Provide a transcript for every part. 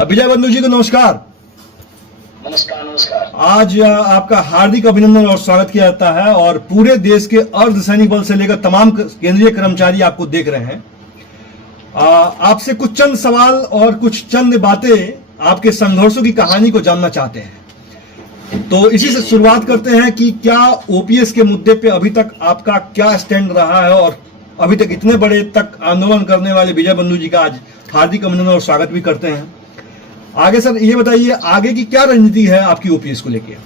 विजय बंधु जी को नमस्कार। नमस्कार नमस्कार। आज आपका हार्दिक अभिनंदन और स्वागत किया जाता है और पूरे देश के अर्धसैनिक बल से लेकर तमाम केंद्रीय कर्मचारी आपको देख रहे हैं। आपसे कुछ चंद सवाल और कुछ चंद बातें आपके संघर्षों की कहानी को जानना चाहते हैं। तो इसी से शुरुआत करते हैं कि क्या ओपीएस के मुद्दे पे अभी तक आपका क्या स्टैंड रहा है और अभी तक इतने बड़े तक आंदोलन करने वाले विजय बंधु जी का आज हार्दिक अभिनंदन और स्वागत भी करते हैं। आगे सर ये बताइए, आगे की क्या रणनीति है आपकी ओपीएस को लेकर?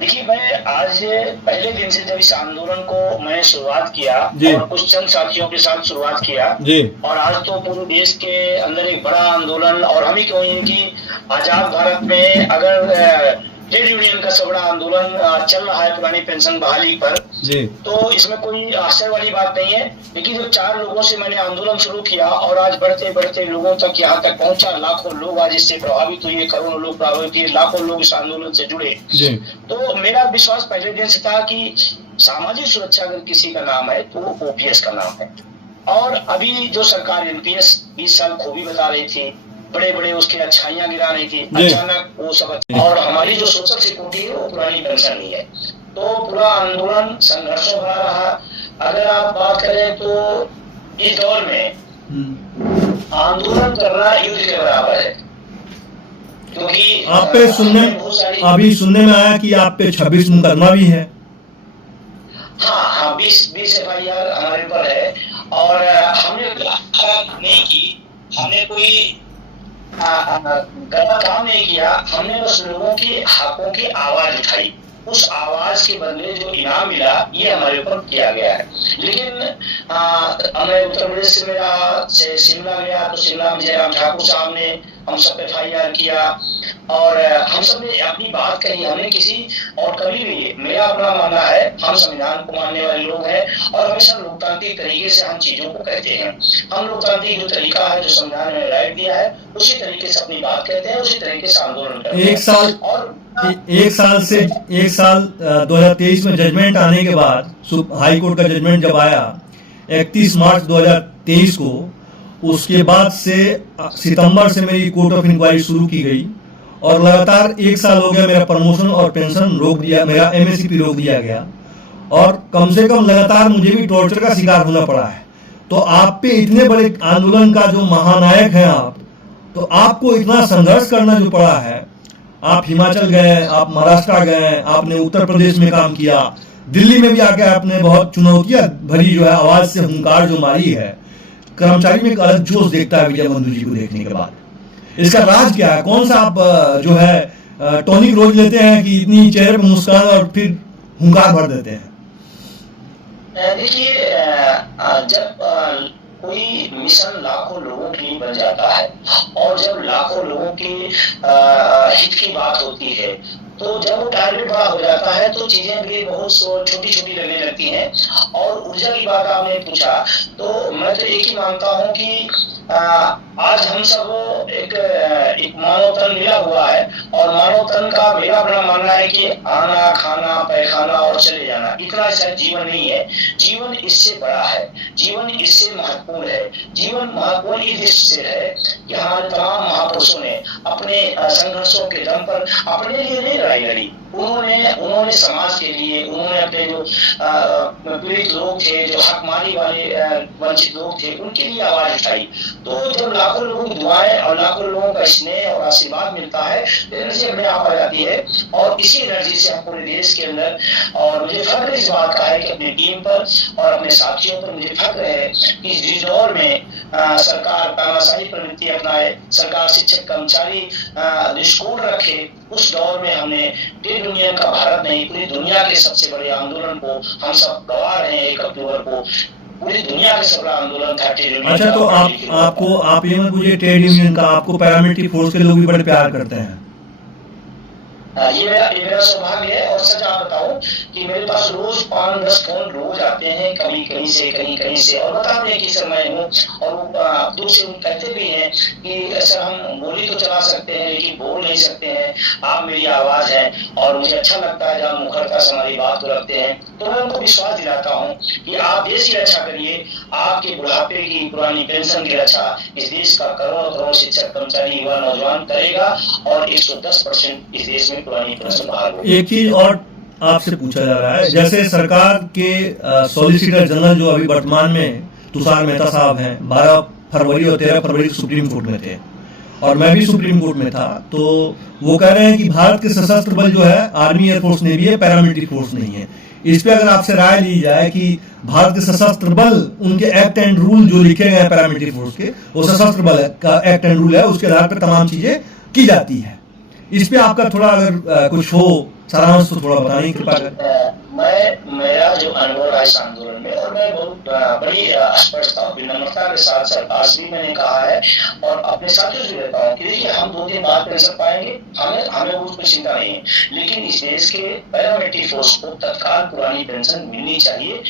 देखिए, मैं आज पहले दिन से जब इस आंदोलन को मैंने शुरुआत किया और कुछ चंद साथियों के साथ शुरुआत किया जी, और आज तो पूरे देश के अंदर एक बड़ा आंदोलन, और हम ही क्यों इनकी आजाद भारत में अगर ट्रेड यूनियन का सब बड़ा आंदोलन चल रहा है पुरानी पेंशन बहाली पर जी, तो इसमें कोई आश्चर्य वाली बात नहीं है। लेकिन जब 4 लोगों से मैंने आंदोलन शुरू किया और आज बढ़ते बढ़ते लोगों तक यहाँ तक पहुंचा, लाखों लोग आज इससे प्रभावित हुए, करोड़ों लोग प्रभावित हुए, लाखों लोग इस आंदोलन से जुड़े जी। तो मेरा विश्वास पहले दिन से था कि सामाजिक सुरक्षा अगर किसी का नाम है तो ओपीएस का नाम है। और अभी जो सरकार एनपीएस 20 साल खूबी बता रही थी, बड़े बड़े उसके अच्छाइयां गिरा रही थी, अचानक वो सब, और हमारी जो सोशल सिक्योरिटी है वो पुरानी पेंशन ही है। तो पूरा आंदोलन संघर्षों भरा रहा। अगर आप बात करें तो इस दौर में आंदोलन करना युद्ध के बराबर है, क्योंकि आप पे सुनने में आया कि आप पे 26 मुकदमा भी है। हाँ, 20 एफआईआर हमारे ऊपर है और हमने नहीं की, हमने कोई गलत काम नहीं किया, हमने बस लोगों के हकों की आवाज उठाई। उस आवाज के बदले जो इनाम मिला ये हमारे ऊपर किया गया है। लेकिन हमने उत्तर प्रदेश से मेरा से शिमला गया तो शिमला में जयराम ठाकुर साहब ने हम सब पे एफआईआर किया और हम सब ने अपनी बात कही। हमने किसी और कभी भी, मेरा अपना मानना है, हम संविधान को मानने वाले लोग हैं और हमेशा लोकतांत्रिक तरीके से हम चीजों को कहते हैं। हम लोकतांत्रिक जो तरीका है, जो संविधान ने राइट दिया है, उसी तरीके से अपनी बात कहते हैं, उसी तरीके से आंदोलन करते हैं। एक साल 2023 में जजमेंट आने के बाद, हाई कोर्ट का जजमेंट जब आया 31 मार्च 2023 को, उसके बाद से सितंबर से मेरी कोर्ट ऑफ इंक्वायरी शुरू की गई और लगातार 1 साल हो गया मेरा प्रमोशन और पेंशन रोक दिया, मेरा एमएससीपी रोक दिया गया और कम से कम लगातार मुझे भी टॉर्चर का शिकार होना पड़ा है। तो आप पे इतने बड़े आंदोलन का जो महानायक हैं आप, तो आपको इतना संघर्ष करना जो पड़ा है। आप हिमाचल गए, आप महाराष्ट्र गए, आपने उत्तर प्रदेश में काम किया, दिल्ली में भी आके आपने बहुत चुनौतियां भरी जो है आवाज से हुंकार जो मारी है। कर्मचारी में एक अलग जोश देखता है विजय बंधु जी को देखने के बाद। इसका राज क्या है? कौन सा आप जो है टॉनिक रोज लेते हैं कि इतनी चेहरे पर मुस्कान और फिर हुंकार भर देते हैं? देखिए, जब कोई मिशन लाखों लोगों के लिए बन जाता है और जब लाखों लोगों के हित की बात होती है, तो जब वो टारगेट बड़ा हो जाता है तो चीजें भी बहुत छोटी छोटी लगने लगती हैं। और ऊर्जा की बात आपने पूछा, तो मैं तो एक ही मानता हूँ कि आज हम सब एक मानव तन मिला हुआ है और मानव तन का मेरा अपना मानना है कि आना, खाना, पैखाना और चले जाना, इतना शायद जीवन नहीं है। जीवन इससे बड़ा है, जीवन इससे महत्वपूर्ण है। जीवन महत्वपूर्ण इस दृष्टि से है कि हमारे तमाम महापुरुषों ने अपने संघर्षों के दम पर अपने लिए नहीं लड़ाई लड़ी, उन्होंने समाज के लिए, उन्होंने अपने जो पीड़ित लोग थे, जो हकमारी वाले वंचित लोग थे, उनके लिए आवाज उठाई। तो जब लाखों लोगों की दुआएं और लाखों लोगों का स्नेह और आशीर्वाद मिलता है तो एनर्जी अपने आप आ जाती है। और इसी एनर्जी से हम पूरे देश के अंदर, और मुझे फख्र इस बात का है कि अपनी टीम पर और अपने साथियों पर मुझे फख्र है कि जिस दौर में सरकार तानाशाही प्रवृत्ति अपनाए, सरकार शिक्षक कर्मचारी निष्ठुर रखे, उस दौर में हमने ट्रेड यूनियन का भारत नहीं पूरी दुनिया के सबसे बड़े आंदोलन को हम सब गवा रहे हैं। 1 अक्टूबर को पूरी दुनिया का सबसे बड़ा आंदोलन था ट्रेड यूनियन। अच्छा, तो आप ये मत पूछिए ट्रेड यूनियन का, आपको पैरामिलिट्री फोर्स के लोग भी बड़े प्यार करते हैं। ये मेरा सौभाग्य है। और सच आप बताऊं कि मेरे पास रोज 5-10 फोन रोज आते हैं, कभी कहीं से, और बताते हैं कि सर मैं हूँ। और वो दूर से कहते भी हैं कि सर हम गोली तो चला सकते हैं लेकिन बोल नहीं सकते हैं, आप मेरी आवाज है और मुझे अच्छा लगता है जब आप मुखरता से हमारी बात को रखते हैं। तो मैं उनको विश्वास दिलाता हूँ कि आप देश की रक्षा करिए, आपके बुढ़ापे की पुरानी पेंशन की रक्षा इस देश का करोड़ों करोड़ शिक्षक कर्मचारी युवा नौजवान करेगा और 110% इस देश में पुरानी पेंशन बहाल होगी। एक चीज और आपसे पूछा जा रहा है, जैसे सरकार के सॉलिसिटर जनरल जो अभी वर्तमान में तुषार मेहता साहब हैं, 12 फरवरी और 13 फरवरी सुप्रीम कोर्ट में थे और मैं भी सुप्रीम कोर्ट में था, तो वो कह रहे हैं कि भारत के सशस्त्र बल जो है आर्मी, एयरफोर्स, नेवी है, पैरामिलिट्री फोर्स नहीं है। इस पे अगर आपसे राय ली जाए कि भारत के सशस्त्र बल, उनके एक्ट एंड रूल जो लिखे गए हैं पैरामिलिट्री फोर्स के, वो सशस्त्र बल का एक्ट एंड रूल है, उसके आधार पर तमाम चीजें की जाती है। इस पे आपका थोड़ा अगर कुछ हो सारांश तो थोड़ा बताएं कृपा कर। मेरा जो अनुभव रहा इस आंदोलन में, और मैं बहुत बड़ी स्पष्टता विनम्रता के साथ सरकार से भी मैंने कहा है और अपने साथियों से कहता हूँ कि देखिए हम 2 दिन बाद पेंशन पाएंगे, हमें उसकी चिंता नहीं है, लेकिन इस देश के पैरामिलिट्री फोर्स को तत्काल पुरानी पेंशन मिलनी चाहिए।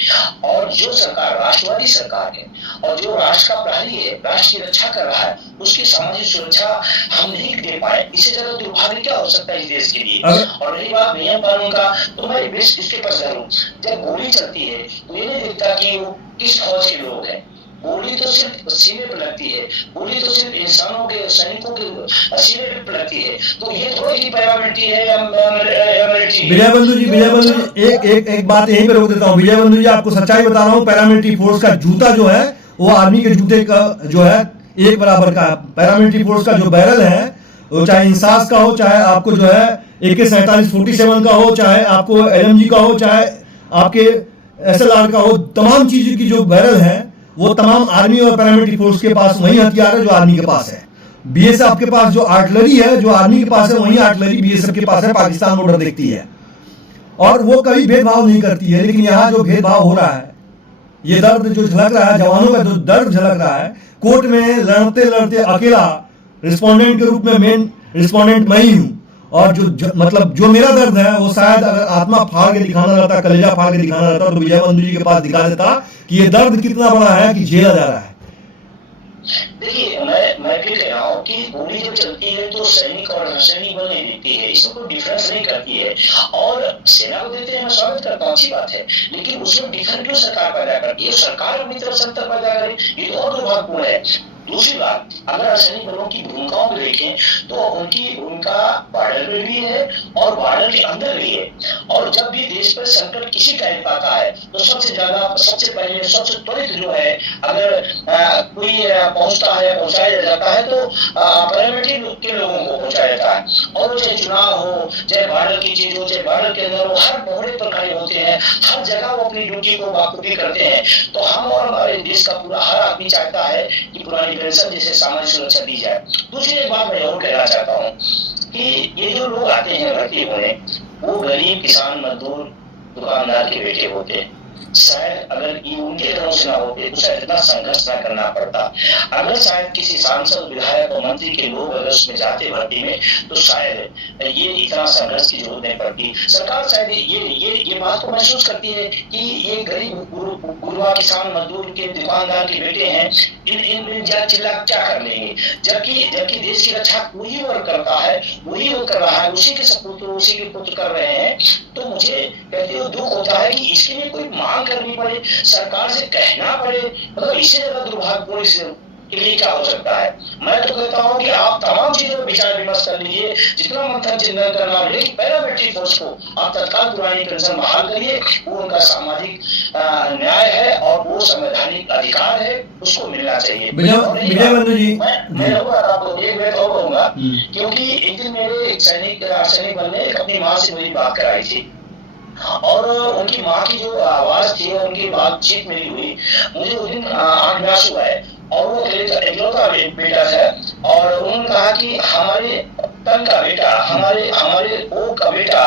और जो सरकार राष्ट्रवादी सरकार है और जो राष्ट्र का प्रहरी है, राष्ट्र की रक्षा कर रहा है, उसकी सामाजिक सुरक्षा हम नहीं दे पाए, इससे ज्यादा दुर्भाग्य क्या हो सकता है इस देश के लिए। और रही बात नियम कानून का, तो मैं इसके पर जरूर, जब गोली चलती है तो ये नहीं दिखता कि वो किस फौज के लोग हैं, गोली तो सिर्फ सीने पर लगती है, गोली तो सिर्फ इंसानों के, सैनिकों के सीने पर लगती है। तो ये थोड़ी ही पैरामिलिट्री है या मिलिट्री। विजय बंधु जी, एक बात यहीं पे रोक देता हूँ। विजय बंधु जी, आपको सच्चाई बता रहा हूँ, पैरामिलिट्री फोर्स का जूता जो है वो आर्मी के जूते का जो है एक बराबर का। पैरामिलिट्री फोर्स का जो बैरल है, वो चाहे इंसास का हो, चाहे आपको जो है AK-47 का हो, चाहे आपको LMG का हो, चाहे आपके SLR का हो, तमाम चीजों की जो बैरल है वो तमाम आर्मी और पैरामिलिट्री फोर्स के पास वही हथियार है जो आर्मी के पास है। BSF के पास जो आर्टिलरी है, जो आर्मी के पास है, वही आर्टिलरी BSF के पास है। पाकिस्तान बॉर्डर देखती है और वो कभी भेदभाव नहीं करती है। लेकिन यहाँ जो भेदभाव हो रहा है, ये दर्द जो झलक रहा है, जवानों का जो दर्द झलक रहा है, कोर्ट में लड़ते लड़ते अकेला रिस्पोंडेंट के रूप में मेन रिस्पोंडेंट मैं ही हूं। और मतलब जो मेरा दर्द है वो शायद अगर आत्मा फाड़ के दिखाना रहता, कलेजा फाड़ के दिखाना रहता, तो विजय बंधु जी के पास दिखा देता कि ये दर्द कितना बड़ा है कि झेला जा रहा है। देखिए मैं भी कह रहा हूँ कि गोली जब चलती है तो सैनिक और अर्धसैनिक बल नहीं देती है, इसमें कोई डिफरेंस नहीं करती है। और सेना को देते हैं, मैं स्वागत करता हूँ, अच्छी बात है, लेकिन उसमें डिफरेंस क्यों सरकार पैदा करती है? सरकार अपनी तरफ से अंतर पैदा करे, ये तो और दुर्भाग्यपूर्ण है। दूसरी बात, अगर अर्धसैनिक बलों की भूमिकाओं को देखें तो उनकी भूमिका बॉर्डर पे भी है और बॉर्डर के अंदर भी है। और जब भी देश पर संकट किसी टाइप का आता है तो सबसे ज्यादा, सबसे पहले, सबसे त्वरित जो है, अगर कोई पहुंचता है, पहुंचाया जाता है तो पैरामिलिट्री के लोगों को पहुंचाया जाता है। और चाहे चुनाव हो, चाहे बॉर्डर की चीज हो, चाहे बॉर्डर के अंदर हो, हर मोहरे पर खड़े होते हैं, हर जगह वो अपनी ड्यूटी को बाखूबी करते हैं। तो हम और हमारे देश का पूरा हर आदमी चाहता है कि पुरानी पेंशन जैसे सामाजिक सुरक्षा दी जाए। दूसरी एक बात मैं और कहना चाहता हूँ कि ये जो लोग आते हैं भर्ती होने, वो गरीब, किसान, मजदूर, दुकानदार के बेटे होते हैं। शायद अगर ये उनके घरों से ना होते तो शायद इतना संघर्ष ना करना पड़ता। अगर शायद किसी सांसद, विधायक और मंत्री के लोग अगर उसमें जाते भर्ती में तो शायद ये इतना संघर्ष की जरूरत नहीं पड़ती। सरकार शायद ये बात को महसूस करती है कि ये गरीब गुरुआ, किसान, मजदूर के, दुकानदार के बेटे हैं, इन चिल्ला क्या कर लेंगे। जबकि देश की रक्षा वही वर्ग करता है, वही वो कर रहा है, उसी के सपूत, उसी के पुत्र कर रहे हैं। तो मुझे कहते हुए दुख होता है कि इसके लिए कोई मांग करनी पड़े, सरकार से कहना पड़े, मतलब इससे ज्यादा दुर्भाग्यपूर्ण के लिए क्या हो सकता है। मैं तो कहता हूं कि आप तमाम चीजों पर विचार विमर्श कर लीजिए, जितना मंथन चिंतन करना हो, लेकिन पैरामिलिट्री फोर्स को आप तत्काल पुरानी पेंशन बहाल करिए। वो उनका सामाजिक न्याय है और वो संवैधानिक अधिकार है, उसको मिलना चाहिए। विजय बंधु जी, मैं आपको एक बात और कहूंगा, क्योंकि एक दिन मेरे एक सैनिक बल ने अपनी माँ से मेरी बात कराई थी और उनकी माँ की जो आवाज थी, उनकी बातचीत मेरी हुई, मुझे उस दिन आंख में आंसू आए। और वो इकलौता बेटा है और उन्होंने कहा कि हमारे तन का बेटा, हमारे ओ का बेटा